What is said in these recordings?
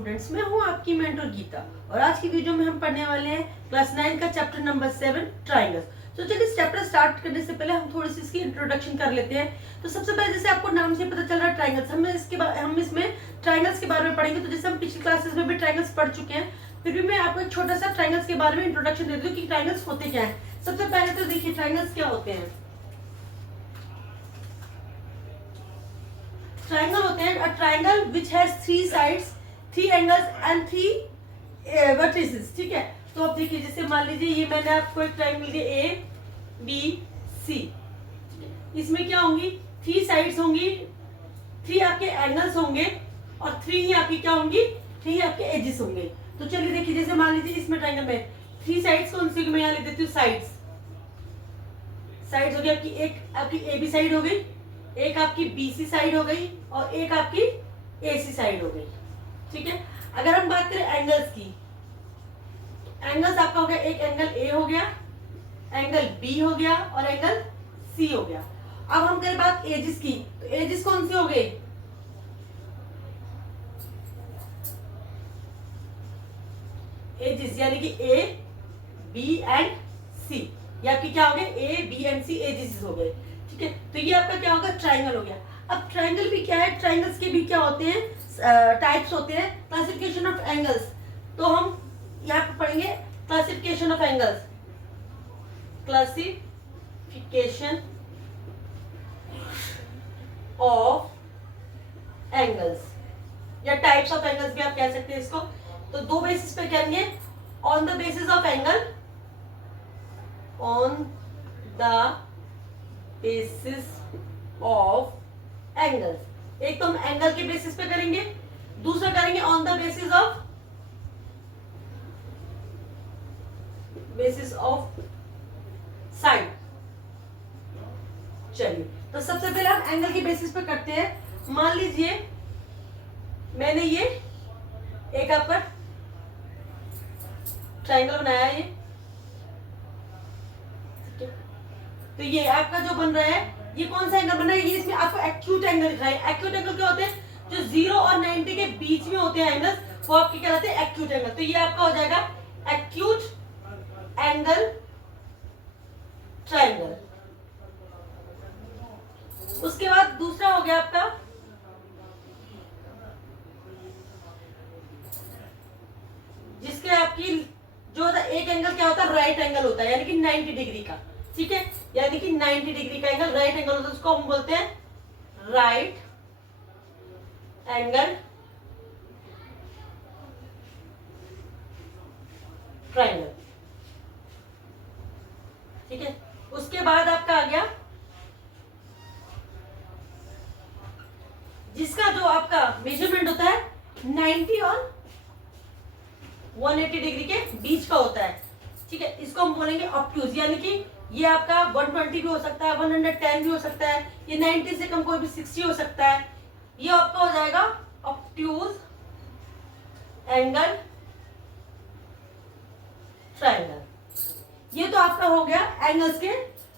Students, मैं हूं आपकी मेंटर गीता और आज की वीडियो में हम पढ़ने वाले हैं क्लास 9 का चैप्टर नंबर 7 ट्राइंगल्स। तो चलिए इस चैप्टर स्टार्ट करने से पहले हम थोड़ी सी इसकी इंट्रोडक्शन कर लेते हैं। तो सबसे पहले जैसे आपको नाम से पता चल रहा है ट्राइंगल्स, हम इसमें ट्राइंगल्स के बारे में पढ़ेंगे। तो जैसे हम पिछली क्लासेस में भी ट्राइंगल्स पढ़ चुके हैं, फिर भी मैं आपको एक छोटा सा ट्राइंगल्स के बारे में इंट्रोडक्शन दे दूं कि ट्राइंगल्स होते क्या है। सबसे पहले तो देखिए ट्राइंगल्स क्या होते हैं। ट्राइंगल होते हैं a triangle which has 3 sides, 3 angles and 3 vertices. ठीक है, तो अब देखिए जैसे मान लीजिए ये मैंने आपको एक ट्राइंगल दिया ए बी सी, इसमें क्या होंगी 3 साइड्स होंगी, 3 आपके एंगल्स होंगे और 3 ही आपकी क्या होंगी, 3 आपके एजेस होंगे। तो चलिए देखिए जैसे मान लीजिए इसमें ट्राइंगल में 3 साइड्स कौन सी, मैं यहाँ लिख देती हूँ साइड्स। साइड्स हो गई आपकी, एक आपकी ए बी साइड हो गई, एक आपकी बीसी साइड हो गई और एक आपकी एसी साइड हो गई। ठीक है, अगर हम बात करें एंगल्स की, एंगल्स आपका हो गया, एक एंगल ए हो गया, एंगल बी हो गया और एंगल सी हो गया। अब हम करें बात एजिस की, तो एजिस कौन सी हो गई, एजिस यानी कि ए बी एंड सी, ये आपकी क्या हो गए, A B and C axes हो गए। ठीक है, तो ये आपका क्या होगा, ट्राइंगल हो गया। अब ट्राइंगल भी क्या है, ट्राइंगल्स के भी क्या होते हैं, टाइप्स होते हैं, क्लासिफिकेशन ऑफ एंगल्स। तो हम यहाँ पे पढ़ेंगे classification of angles, classification of angles या टाइप्स ऑफ एंगल्स भी आप कह सकते हैं इसको। तो दो बेसिस पे करेंगे, on the basis of angle, on the basis of angles. एक तो हम एंगल के बेसिस पे करेंगे, दूसरा करेंगे on the basis of side. चलिए, तो सबसे पहले हम एंगल के बेसिस पे करते हैं। मान लीजिए मैंने ये एक आपका ट्राइंगल बनाया है, तो ये आपका जो बन रहा है ये कौन सा एंगल बन रहा है, ये इसमें आपको एक्यूट एंगल दिख रहा है। एक्यूट एंगल क्या होते हैं, जो 0 और 90 के बीच में होते हैं एंगल्स, वो आपके क्या कहते हैं, एक्यूट एंगल। तो ये आपका हो जाएगा एक्यूट एंगल ट्राइंगल। उसके बाद दूसरा हो गया आपका जिसके आपकी जो एक एंगल क्या होता है, राइट एंगल होता है, यानी कि 90 डिग्री का। ठीक है, यानी कि 90 डिग्री का एंगल राइट एंगल होता है, उसको हम बोलते हैं राइट एंगल ट्राइंगल। ठीक है, उसके बाद आपका आ गया जिसका जो आपका मेजरमेंट होता है 90 और 180 डिग्री के बीच का होता है। ठीक है, इसको हम बोलेंगे ऑब्ट्यूज, यानी कि ये आपका 120 भी हो सकता है, 110 भी हो सकता है, ये 90 से कम कोई भी 60 हो सकता है। ये आपका हो जाएगा ऑब्ट्यूज एंगल ट्राइंगल। ये तो आपका हो गया एंगल्स के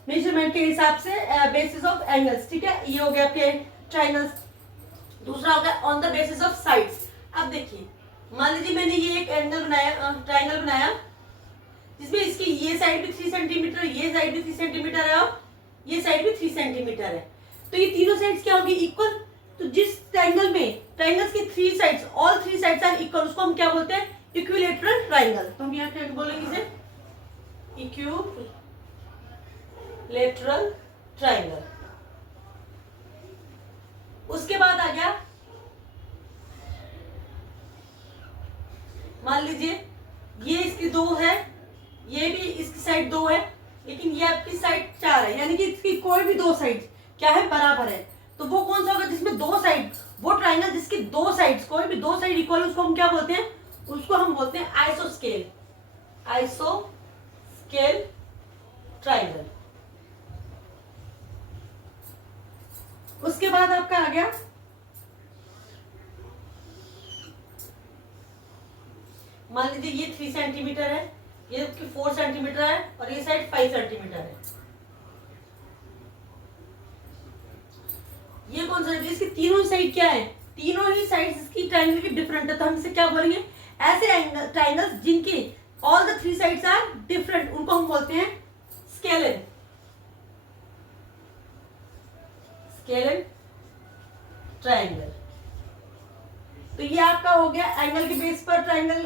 मेजरमेंट के हिसाब से बेसिस ऑफ एंगल्स। ठीक है, ये हो गया आपके ट्राइंगल्स। दूसरा हो गया on the basis of sides. अब देखिए मान लीजिए मैंने ये एक एंगल बनाया, ट्राइंगल बनाया, जिसमें इसकी ये साइड भी 3 सेंटीमीटर, ये साइड भी 3 सेंटीमीटर है और ये साइड भी 3 सेंटीमीटर है। तो ये तीनों साइड्स क्या होगी, इक्वल। तो जिस ट्राइंगल में ट्राइंगल्स की 3 sides, all 3 sides are equal, उसको हम क्या बोलते हैं, इक्विलेटरल ट्राइंगल। तो हम यहाँ क्या बोलेंगे इसे, इक्विलेटरल ट्राइंगल। उसके बाद आ गया, मान लीजिए ये इसकी 2 है, ये भी इसकी साइड 2 है, लेकिन ये आपकी साइड 4 है, यानी कि इसकी कोई भी 2 साइड क्या है, बराबर है। तो वो कौन सा होगा जिसमें 2 साइड, वो ट्राइंगल जिसकी 2 साइड्स, कोई भी 2 साइड इक्वल, उसको हम क्या बोलते हैं, उसको हम बोलते हैं आइसोस्केल, आइसोस्केल ट्राइंगल। उसके बाद आपका आ गया मान लीजिए ये 3 सेंटीमीटर है, ये 4 सेंटीमीटर है और ये साइड 5 सेंटीमीटर है। ये कौन सा है, इसकी तीनों साइड क्या है, तीनों ही साइड्स की ट्राइंगल की डिफरेंट है, तो हम इसे क्या बोलेंगे, ऐसे ट्राइंगल्स जिनकी all the three sides are different, उनको हम बोलते हैं स्केलन। Scalene triangle. तो ये आपका हो गया एंगल के बेस पर ट्राइंगल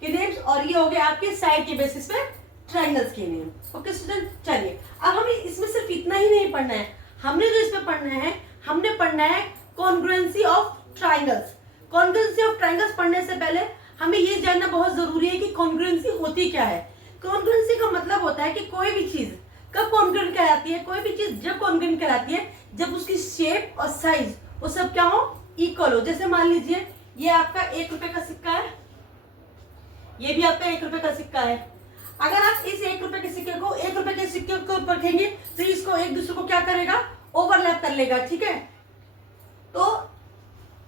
के नेम्स, और ये हो गया आपके साइड के बेसिस पे ट्राइंगल्स के नेम। ओके स्टूडेंट, चलिए अब हमें इसमें सिर्फ इतना ही नहीं पढ़ना है, हमने जो इसमें पढ़ना है, हमने पढ़ना है congruency of triangles. Congruency of triangles पढ़ने से पहले हमें ये जानना बहुत जरूरी है कि कॉन्ग्रुएंसी होती क्या है। कॉन्ग्रुएंसी का मतलब होता है कि कोई भी चीज कब कॉन्ग्रुएंट कहलाती है, कोई भी चीज जब कॉन्ग्रुएंट कहलाती है जब उसकी शेप और साइज वो सब क्या हो, इक्वल हो। जैसे मान लीजिए ये आपका 1 रुपए का सिक्का है, ये भी आपका 1 रुपए का सिक्का है। अगर आप इस 1 रुपए के सिक्के को 1 रुपए के सिक्के को ऊपर रखेंगे तो इसको एक दूसरे को क्या करेगा, ओवरलैप कर लेगा, ठीक है। तो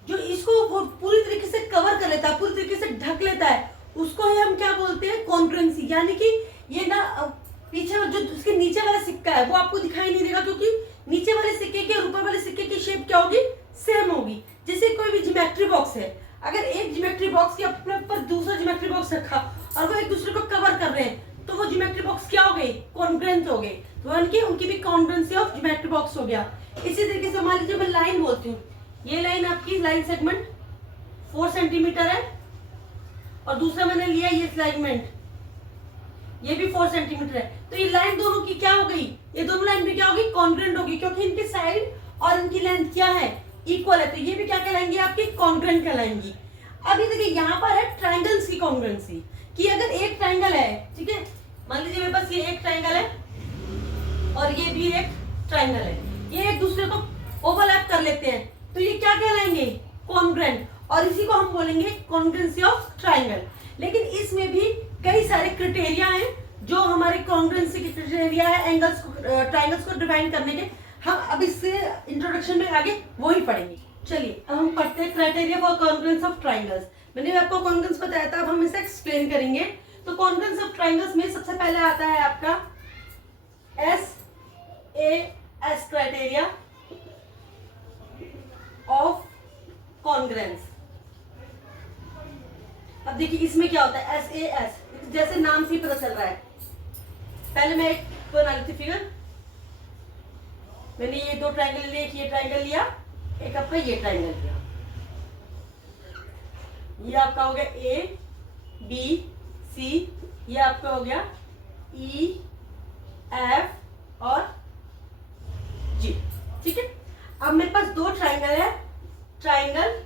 जो इसको पूरी तरीके से कवर कर लेता है, पूरी तरीके से ढक लेता है, उसको ही हम क्या बोलते हैं, कॉन्ग्रुएंसी। यानी कि ये ना पीछे जो उसके नीचे वाला सिक्का है वो आपको दिखाई नहीं देगा, क्योंकि नीचे वाले सिक्के के और ऊपर वाले सिक्के की शेप क्या होगी, सेम होगी। जैसे कोई भी ज्योमेट्री बॉक्स है, अगर एक ज्योमेट्री बॉक्स के अपने ऊपर दूसरा ज्योमेट्री बॉक्स रखा और वो एक दूसरे को कवर कर रहे हैं, तो वो ज्योमेट्री बॉक्स क्या हो गई, कॉन्ग्रुएंट हो गई। तो उनकी भी कॉन्ग्रुएंसी ऑफ ज्योमेट्री बॉक्स हो गया। इसी तरीके से मान लीजिए मैं लाइन बोलती हूँ, ये लाइन आपकी लाइन सेगमेंट 4 सेंटीमीटर है और दूसरा मैंने लिया ये सेगमेंट, ये भी 4 सेंटीमीटर है, तो ये लाइन दोनों की क्या हो गई, ये दोनों लाइन भी क्या होगी, कॉन्ग्रुएंट होगी, क्योंकि इनके साइड और इनकी लेंथ क्या है, इक्वल है। तो ये भी क्या कहलाएंगी, आपकी कॉन्ग्रुएंट कहलाएंगी। अब ये देखिए यहाँ पर है ट्राइंगल्स की कॉन्ग्रुएंसी, कि अगर एक ट्राइंगल है, ठीक है, मान लीजिए मेरे पास ये एक ट्राइंगल है और ये भी एक ट्राइंगल है, ये एक दूसरे को ओवरलैप कर लेते हैं, तो ये क्या कहलाएंगे, कॉन्ग्रुएंट, और इसी को हम बोलेंगे कॉन्ग्रुएंसी ऑफ ट्राइंगल। लेकिन इसमें भी कई सारे क्राइटेरिया हैं जो हमारे कॉन्ग्रुएंसी के क्राइटेरिया है एंगल्स को, ट्राइंगल्स को डिफाइन करने के। हम अब इससे इंट्रोडक्शन में आगे वो ही पढ़ेंगे। चलिए अब हम पढ़ते हैं criteria for congruence of triangles. मैंने आपको कॉन्ग्रुएंस बताया था, अब हम इसे एक्सप्लेन करेंगे। तो कॉन्ग्रुएंस ऑफ ट्राइंगल्स में सबसे पहले आता है आपका SAS क्राइटेरिया ऑफ कॉन्ग्रुएंस। अब देखिए इसमें क्या होता है, SAS, जैसे नाम से ही पता चल रहा है। पहले मैं एक बना ली थी फिगर, मैंने ये 2 ट्राइंगल लिए, एक ये ट्राइंगल लिया, एक आपका ये ट्राइंगल लिया। ये आपका हो गया A B C, ये आपका हो गया E F और G, ठीक है। अब मेरे पास 2 ट्राइंगल है, triangle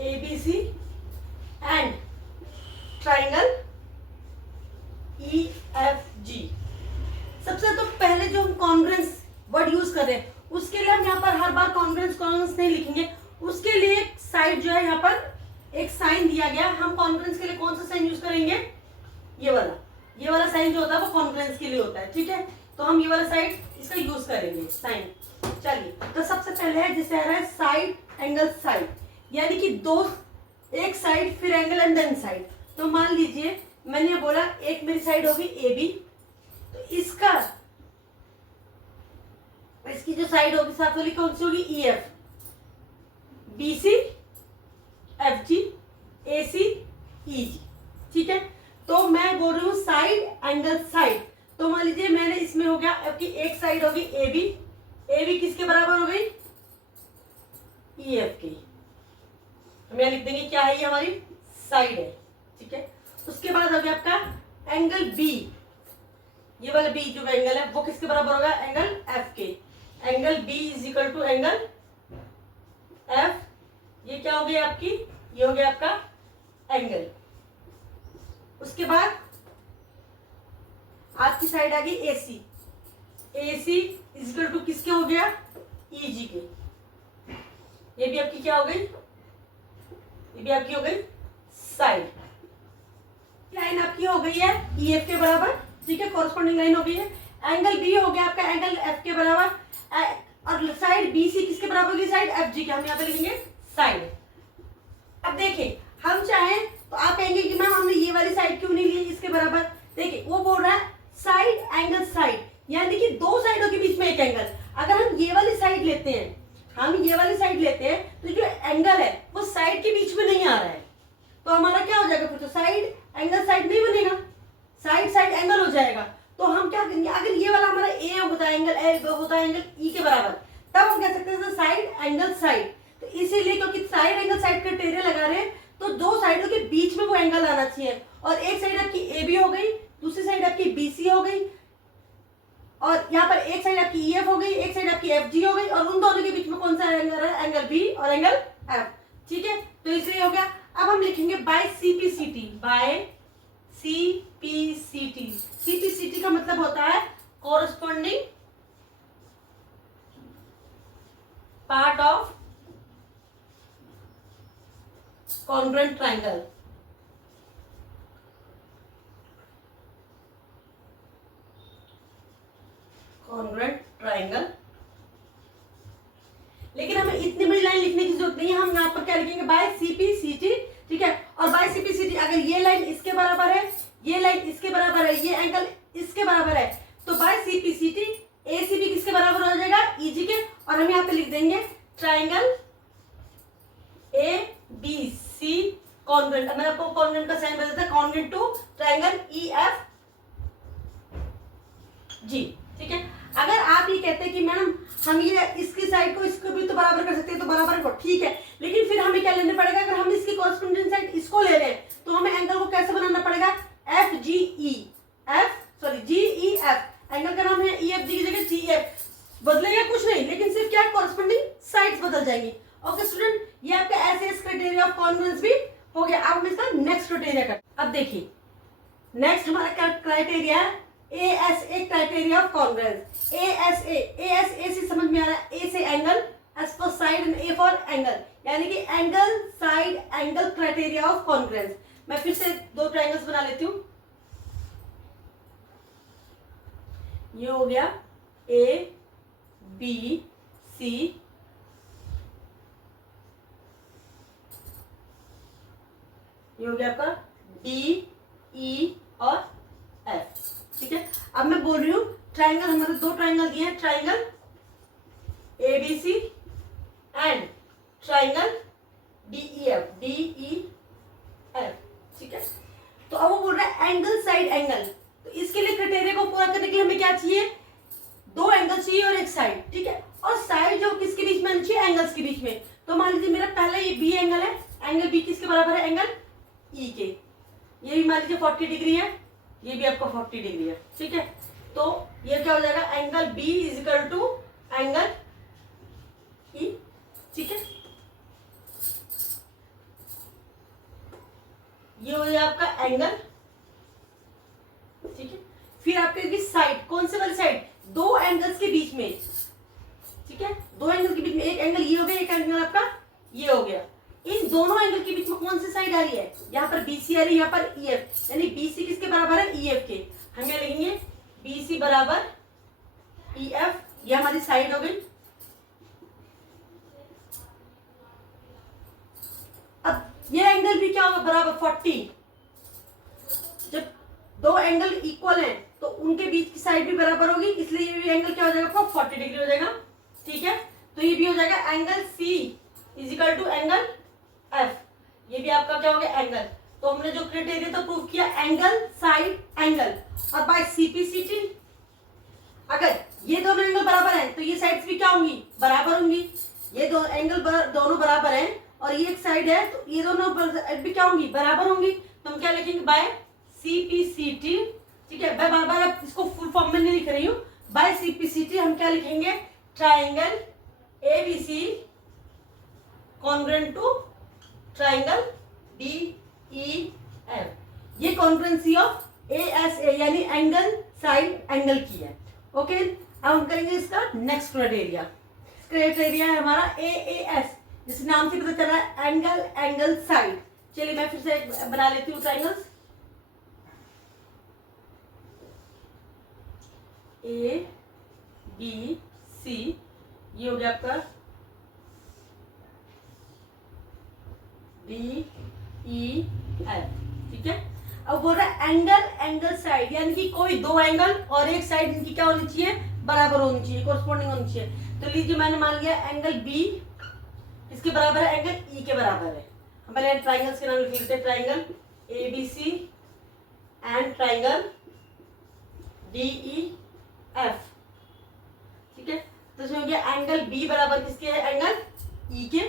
ABC and triangle EFG। सबसे तो पहले जो हम कॉन्ग्रुएंस वर्ड यूज कर रहे हैं उसके लिए हम यहाँ पर हर बार कॉन्ग्रुएंस नहीं लिखेंगे, उसके लिए एक साइड जो है यहाँ पर एक साइन दिया गया। हम कॉन्ग्रुएंस के लिए कौन सा साइन यूज करेंगे, ये वाला साइन जो होता है वो कॉन्ग्रुएंस के लिए होता है, ठीक है। तो हम ये वाला साइड इसका यूज करेंगे साइन। चलिए तो सबसे पहले है जिसे आ रहा है साइड एंगल साइड, यानी कि एक साइड फिर एंगल एंड देन साइड। तो मान लीजिए मैंने बोला एक मेरी साइड होगी AB, तो इसकी जो साइड होगी साथ वाली कौन सी होगी, EF, BC FG AC EG, ठीक है। तो मैं बोल रही हूँ साइड एंगल साइड। तो मान लीजिए मैंने इसमें हो गया आपकी एक साइड होगी AB किसके बराबर हो गई, EF की। हम यहाँ लिख देंगे क्या है, ये हमारी साइड है, ठीक है। उसके बाद हो गया आपका एंगल B, ये वाला B जो एंगल है वो किसके बराबर होगा, एंगल F के। Angle B is equal to angle F, ये क्या हो गया आपकी, ये हो गया आपका एंगल। उसके बाद आपकी साइड आ गई AC इज इक्वल टू किसके हो गया, EG के। ये भी आपकी क्या हो गई, ये भी आपकी हो गई साइड। लाइन आपकी हो गई है EF के बराबर, ठीक है, कॉरस्पॉन्डिंग लाइन हो गई है। एंगल B हो गया आपका एंगल F के बराबर, और साइड BC किसके बराबर होगी, साइड FG के। हम यहाँ पे लिखेंगे साइड। अब देखिए हम चाहें तो आप कहेंगे कि मैम हमने ये वाली साइड क्यों नहीं ली इसके बराबर। देखिए वो बोल रहा है साइड एंगल साइड, यानी कि 2 साइडों के बीच में एक एंगल। अगर हम ये वाली साइड लेते हैं तो जो एंगल तो हमारा क्या हो जाएगा फिर, तो साइड एंगल साइड नहीं बनेगा, साइड साइड एंगल हो जाएगा। तो हम क्या करेंगे, अगर ये वाला हमारा ए होता है एंगल, ए होता है एंगल ई के बराबर, तब हम कह सकते हैं साइड एंगल साइड। तो इसीलिए क्योंकि साइड एंगल साइड क्राइटेरिया लगा रहे हैं, तो दो साइडों के बीच में वो एंगल आना चाहिए, और एक साइड आपकी ए बी हो गई, दूसरी साइड आपकी बी सी हो गई, और यहाँ पर एक साइड आपकी ई एफ हो गई, एक साइड आपकी एफ जी हो गई, और उन दोनों के बीच में कौन सा एंगल है, एंगल बी और एंगल एफ। ठीक है, तो इसलिए हो गया। अब हम लिखेंगे by CPCT, by CPCT. CPCT का मतलब होता है corresponding part of congruent triangle. Congruent triangle. लेकिन हमें इतनी बड़ी लाइन लिखने की जरूरत नहीं है, हम यहाँ पर क्या लिखेंगे, बाय सीपीसीटी। ठीक है, और बाय सीपीसीटी अगर ये लाइन इसके बराबर है, ये लाइन इसके बराबर है, ये एंगल इसके बराबर है, तो बाय सीपीसीटी एसीबी किसके बराबर हो जाएगा, ईजी के। और हम यहाँ पे लिख देंगे triangle A B C congruent. मैंने आपको कॉन्ग्रुएंट का साइन बताया था, congruent to triangle E F G. ठीक है, अगर आप ये कहते हैं कि मैडम हम ये इसकी साइड को इसको भी तो बराबर कर सकते हैं, तो बराबर को ठीक है, लेकिन फिर हमें क्या लेना पड़ेगा, अगर हम इसकी कॉरेस्पॉन्डिंग साइड इसको ले रहे हैं, तो हमें एंगल को कैसे बनाना पड़ेगा, F G E F, sorry G E F. Angle का नाम है ई एफ जी की जगह जी एफ, बदलेगा कुछ नहीं, लेकिन सिर्फ क्या कॉरेस्पॉन्डिंग साइड्स बदल जाएंगी। ओके स्टूडेंट, ये आपका एसएस क्राइटेरिया ऑफ कॉन्ग्रुएंस भी हो गया। अब हम इसका नेक्स्ट क्राइटेरिया कर, अब देखिए नेक्स्ट हमारा क्राइटेरिया है ASA criteria of congruence. ASA से समझ में आ रहा है, A से angle, S for side and A for angle, यानी कि angle side angle criteria of congruence. मैं फिर से दो ट्रायंगल्स बना लेती हूँ। ये हो गया A B C, ये हो गया आपका D E और F। ठीक है, अब मैं बोल रही हूँ ट्राइंगल, हमारे दो ट्राइंगल दिए हैं, triangle ABC and triangle DEF, DEF। ठीक है, तो अब वो बोल रहा है एंगल साइड एंगल, तो इसके लिए क्राइटेरिया को पूरा करने के लिए हमें क्या चाहिए, दो एंगल चाहिए और एक साइड। ठीक है, और साइड जो किसके बीच में आनी चाहिए, एंगल्स के बीच में। तो मान लीजिए मेरा पहला ये बी एंगल है, एंगल बी किसके बराबर है, एंगल ई के। ये भी मान लीजिए 40 डिग्री है, ये भी आपका 40 डिग्री है। ठीक है, तो ये क्या हो जाएगा, angle B is equal to angle E. ठीक है, ये हो जाएगा आपका एंगल। ठीक है, फिर आपके साइड, कौन से वाली साइड, दो एंगल्स के बीच में। ठीक है, दो एंगल के बीच में, एक एंगल ये हो गया, एक एंगल आपका ये हो गया। इन दोनों एंगल के बीच में कौन सी साइड आ रही है, यहाँ पर BC आ रही है, यहाँ पर EF, यानी BC किसके बराबर है, EF के। हम क्या लिखेंगे, BC बराबर EF, ये हमारी साइड हो गई। अब ये एंगल भी क्या होगा, बराबर 40। जब दो एंगल इक्वल हैं तो उनके बीच की साइड भी बराबर होगी, इसलिए ये भी एंगल क्या हो जाएगा, 40 डिग्री हो जाएगा। ठीक है, तो ये भी हो जाएगा angle C is equal to angle F, ये भी आपका क्या हो गया, एंगल। तो हमने जो क्राइटेरिया तो प्रूव किया, एंगल साइड एंगल। और बाय सीपीसीटी अगर ये दोनों एंगल बराबर हैं, तो ये साइड्स भी क्या होंगी, बराबर होंगी। ये दो एंगल दोनों बराबर हैं, और ये एक साइड है, तो ये दोनों भी क्या होंगी, बराबर होंगी। तो हम क्या लिखेंगे, बाय सीपीसीटी। ठीक है, मैं बार बार इसको फुल फॉर्म में नहीं लिख रही हूँ। बाय सीपीसीटी हम क्या लिखेंगे, triangle ABC congruent to triangle DEF। ये कॉन्ग्रुएंसी ऑफ ASA यानी एंगल साइड एंगल की है। ओके, अब हम करेंगे इसका नेक्स्ट क्राइटेरिया। क्राइटेरिया है हमारा AAS, जिस नाम से पता चला है एंगल एंगल साइड। चलिए मैं फिर से बना लेती हूँ ट्राइंगल्स। A B C, ये हो गया आपका DEF। ठीक है, अब बोल रहा है एंगल एंगल साइड, यानी कि कोई दो एंगल और एक साइड इनकी क्या होनी चाहिए, बराबर होनी चाहिए, कोरस्पॉन्डिंग होनी चाहिए। तो लीजिए मैंने मान लिया एंगल B इसके बराबर है, एंगल E के बराबर है। पहले ट्राइंगल्स के नाम लिख लेते हैं, triangle ABC and triangle DEF, ठीक है। तो इसमें हो गया एंगल B बराबर किसके है, एंगल E के,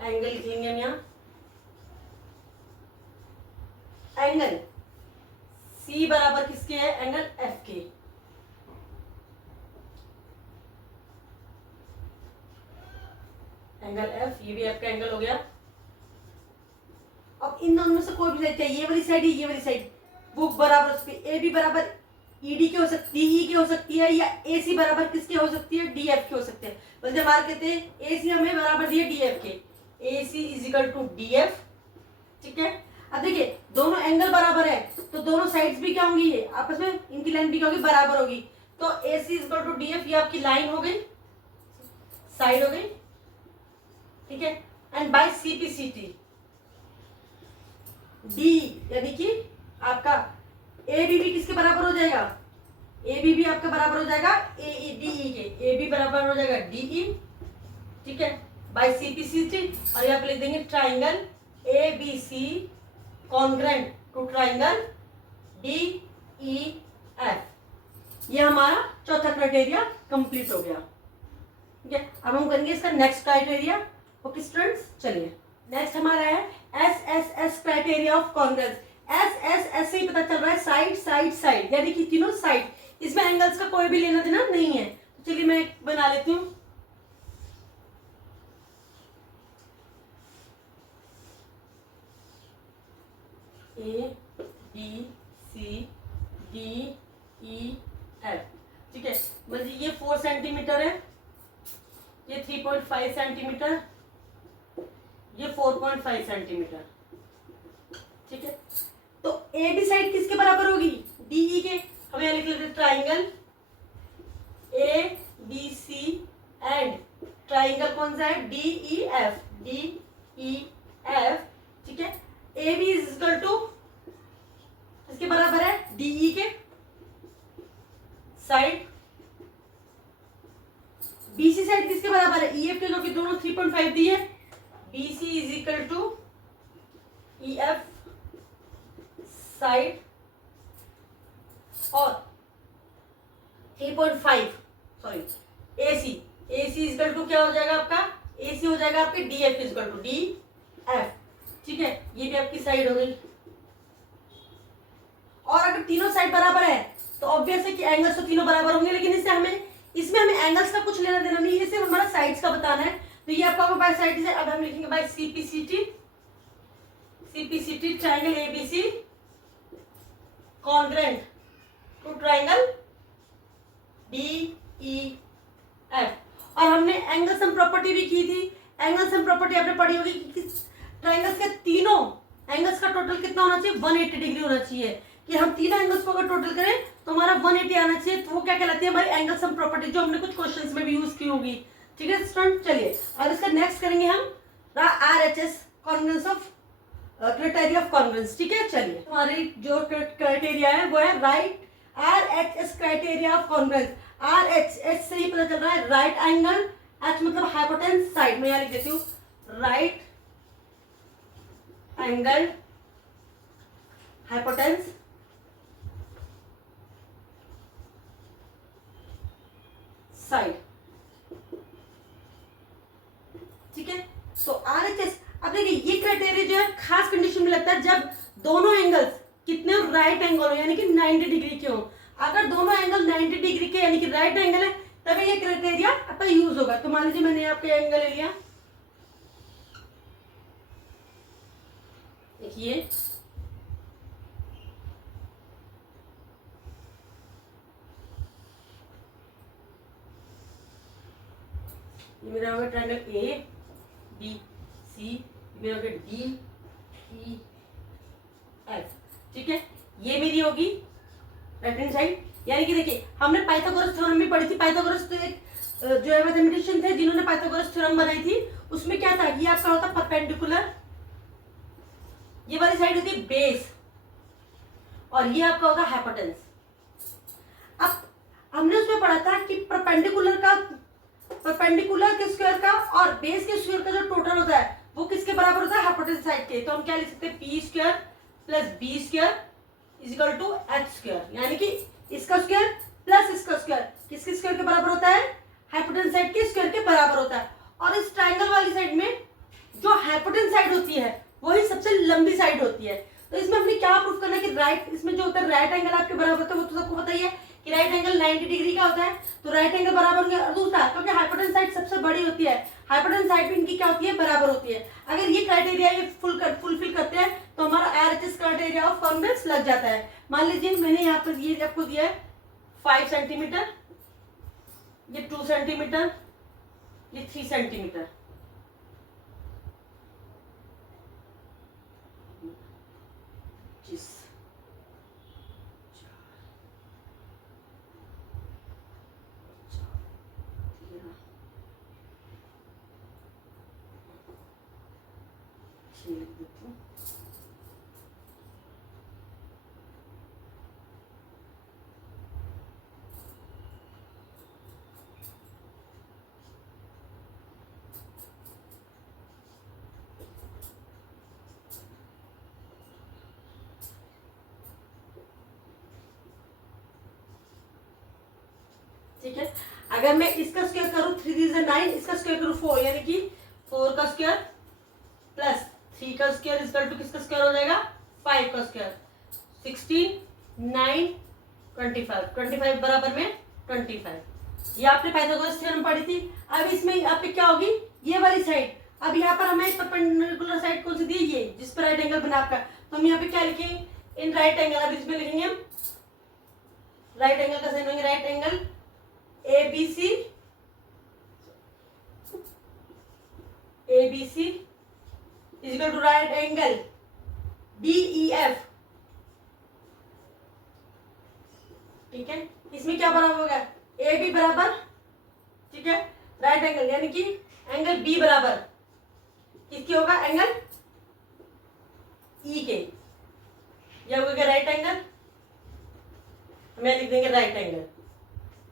एंगल लिखेंगे हम यहाँ, एंगल C बराबर किसके है, एंगल F के, एंगल F, ये भी आपका एंगल हो गया। अब इन दोनों में से कोई भी साइड, ये वाली साइड, ये वाली साइड, वो बराबर ए बी बराबर ED की हो सकती है, DE की हो सकती है, या AC बराबर किसके हो सकती है, DF के हो सकते हैं। बल्कि हमारे कहते हैं AC हमें बराबर दिया DF के, AC is equal to DF, ठीक है। अब देखिए दोनों एंगल बराबर है तो दोनों साइड्स भी क्या होंगी, ये आपस में इनकी लाइन भी क्या होगी, बराबर होगी। तो AC is equal to DF, ये आपकी लाइन हो गई, साइड हो गई, ठीक है। एंड बाय CPCT D, यानी कि आपका ABB किसके बराबर हो जाएगा, ABB आपका बराबर हो जाएगा DE के, AB बराबर हो जाएगा DE, ठीक है, बाय CPCT। और यहाँ पे लिख देंगे triangle ABC congruent to triangle DEF। ये हमारा चौथा क्राइटेरिया कंप्लीट हो गया, ठीक है। अब हम करेंगे इसका नेक्स्ट क्राइटेरिया। ओके स्टूडेंट्स, चलिए नेक्स्ट हमारा है SSS criteria of congruence. SSS से ही पता चल रहा है साइड साइड साइड, यानी कि तीनों साइड, इसमें एंगल्स का कोई भी लेना देना नहीं है। तो चलिए मैं एक बना लेती हूँ, ABCDEF, ठीक है। मतलब ये 4 सेंटीमीटर है, ये 3.5 सेंटीमीटर, ये 4.5 सेंटीमीटर, ठीक है। तो ए बी साइड किसके बराबर होगी, DE के। हम यहाँ लिख लेते हैं ट्राइंगल ABC एंड ट्राइंगल कौन सा है, DEF, ठीक है। AB इज इक्वल टू इसके बराबर है DE के साइड, BC साइड किसके बराबर है, EF के, जो कि दोनों 3.5 दी है। BC is equal to EF side और 3.5 sorry AC is equal to क्या हो जाएगा आपका, AC हो जाएगा आपके DF is equal to DF, ठीक है। ये भी आपकी साइड हो गई। और अगर तीनों साइड बराबर है तो ऑब्वियस है कि एंगल्स तो तीनों बराबर होंगे, लेकिन इसमें हमें एंगल्स का कुछ लेना देना नहीं है, सिर्फ हमारा साइड्स का बताना है। तो ये आपका बाय साइड है। अब हम लिखेंगे by CPCT triangle ABC congruent to triangle DEF। और हमने एंगल सम प्रॉपर्टी भी की थी। एंगल सम प्रॉपर्टी आपने पढ़ी होगी कि ट्राइंगल्स के तीनों एंगल्स का टोटल कितना होना चाहिए, 180 डिग्री होना चाहिए। कि हम तीनों एंगल्स को अगर टोटल करें तो हमारा 180 आना चाहिए। तो वो क्या कहलाती है, हमारी एंगल सम प्रॉपर्टी, जो हमने कुछ क्वेश्चंस में भी यूज की होगी, ठीक है स्टूडेंट। चलिए और इसका नेक्स्ट करेंगे हम RHS congruence of criteria of congruence, ठीक है। चलिए हमारी जो क्राइटेरिया है वो है right RHS criteria of congruence. RHS से ही पता चल रहा है राइट एंगल, H मतलब हाइपोटेन्यूस साइड, मैं यहाँ लिख देती हूँ राइट एंगल हाइपोटेन्यूस साइड, ठीक है। तो RHS, अब देखिए ये क्राइटेरिया जो है खास कंडीशन में लगता है जब दोनों एंगल्स कितने राइट एंगल हो, यानी कि 90 डिग्री के हो। अगर दोनों एंगल 90 डिग्री के यानी कि राइट एंगल है तभी ये क्राइटेरिया आपका यूज होगा। तो मान लीजिए मैंने आपके एंगल ले लिया, देखिए ये मेरा होगा ट्रायंगल ABC, मेरा होगा DEF, ठीक है। ये मेरी होगी राइट हैंड साइड। यानी कि देखिए हमने पाइथागोरस थ्योरम भी पढ़ी थी। पाइथागोरस तो एक जो है मैथमेटिशियन थे जिन्होंने पाइथागोरस थ्योरम बनाई थी। उसमें क्या था, ये आपका होता परपेंडिकुलर, ये वाली साइड होती है बेस, और ये आपका होगा हाइपोटेन्यूस। अब हमने उसमें पढ़ा था कि परपेंडिकुलर के स्क्वायर का और बेस के स्क्वायर का जो टोटल होता है वो किसके बराबर होता है, हाइपोटेन्यूज साइड के। तो हम क्या लिख सकते हैं, P square plus B square is equal to H square, यानी कि इसका स्क्वायर प्लस इसका स्क्वायर किसके स्क्वायर के बराबर होता है, हाइपोटेन्यूज साइड के स्क्वायर के बराबर होता है। और इस ट्राइंगल वाली साइड में जो हाइपोटेन्यूज साइड होती है वही सबसे लंबी साइड होती है। तो इसमें हमने क्या प्रूफ करना है कि राइट, इसमें जो होता है राइट एंगल आपके बराबर होता है, वो तो सबको पता ही है कि राइट एंगल 90 डिग्री का होता है, तो राइट एंगल बराबर होंगे। और दूसरा, क्योंकि हाइपोटेन्यूज साइड सबसे बड़ी होती है, हाइपोटेन्यूज साइड भी इनकी क्या होती है, बराबर होती है। अगर ये क्राइटेरिया ये फुलफिल करते हैं तो हमारा आरएचएस क्राइटेरिया ऑफ कॉन्वेक्स लग जाता है। मान लीजिए मैंने यहाँ पर ये आपको दिया है 5 सेंटीमीटर, ये 2 सेंटीमीटर, ये 3 सेंटीमीटर। लिख देती हूँ। ठीक है, अगर मैं इसका स्क्वायर करूं 3 3 9, इसका स्क्वायर करूं 4, यानी कि 4 का स्क्वायर प्लस 3 का स्क्वायर इक्वल टू किसका स्क्वायर हो जाएगा, 5 का स्क्वायर। 16 9 25, 25 बराबर में 25। ये आपने पाइथागोरस थ्योरम पढ़ी थी। अब इसमें आपकी क्या होगी, ये वाली साइड। अब यहाँ पर हमें परपेंडिकुलर साइड कौन सी दी, ये जिस पर राइट एंगल बना आपका, तो हम यहाँ पे क्या लिखेंगे, इन राइट एंगल। अब इसमें लिखेंगे हम राइट एंगल का साइन होंगे right angle ABC, ABC is equal to right angle DEF। ठीक है, इसमें क्या बराबर होगा, AB बराबर, ठीक है, राइट एंगल यानी कि एंगल B बराबर किसकी होगा, एंगल E के। यह होगा राइट एंगल, हमें लिख देंगे राइट एंगल,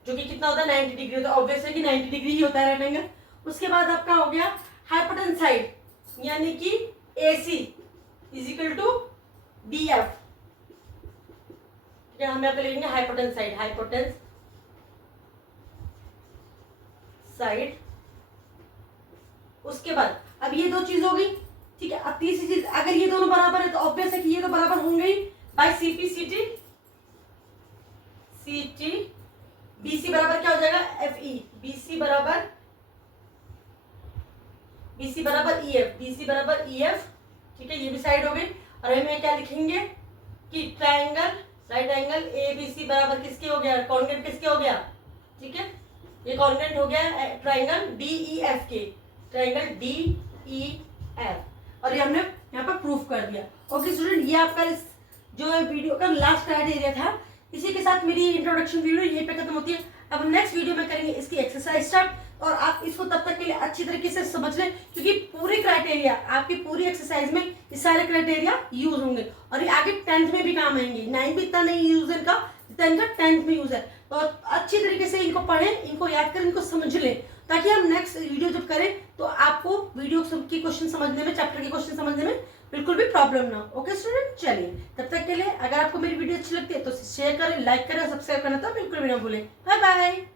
जो कि कितना होता है 90 डिग्री होता है। ऑब्वियस है कि 90 डिग्री ही होता है राइट एंगल। उसके बाद आपका हो गया हाइपोटेन्यूज साइड, यानी कि AC is equal to DF। ठीक है, हम यहाँ पे लिखेंगे हाइपोटेन्यूज साइड, हाइपोटेन्यूज साइड। उसके बाद अब ये दो चीज होगी, ठीक है। अब तीसरी चीज, अगर ये दोनों बराबर है तो ऑब्वियस है कि ये तो बराबर होंगे ही बाय CP CT। BC बराबर क्या हो जाएगा, FE। BC बराबर EF, BC बराबर EF। ठीक है, ये भी साइड हो गई। और हमें क्या लिखेंगे कि ट्राइंगल राइट एंगल ABC बराबर किसके हो गया, कॉन्ग्रेंट किसके हो गया, ठीक है, ये कॉन्ग्रेंट हो गया ट्राइंगल DEF के, ट्राइंगल DEF। और ये हमने यहाँ पर प्रूफ कर दिया। ओके स्टूडेंट, ये आपका इस जो वीडियो का लास्ट क्राइटेरिया था। इसी के साथ मेरी इंट्रोडक्शन वीडियो यहीं पे खत्म होती है। अब नेक्स्ट वीडियो में करेंगे इसकी एक्सरसाइज स्टार्ट, और आप इसको तब तक के लिए अच्छी तरीके से समझ लें, क्योंकि पूरी क्राइटेरिया आपकी पूरी एक्सरसाइज में ये सारे क्राइटेरिया यूज होंगे, और ये आगे 10th में भी काम आएंगे। 9th में इतना नहीं यूज है इनका, जितना इनका 10th में यूज है। तो अच्छी तरीके से इनको पढ़ें, इनको याद करें, इनको समझ लें, ताकि हम नेक्स्ट वीडियो जब करें तो आपको वीडियो की क्वेश्चन समझने में, चैप्टर के क्वेश्चन समझने में बिल्कुल भी प्रॉब्लम ना हो। ओके स्टूडेंट, चलिए तब तक के लिए अगर आपको मेरी वीडियो अच्छी लगती है तो शेयर करें, लाइक करें, सब्सक्राइब करना तो बिल्कुल भी ना भूलें। Bye bye.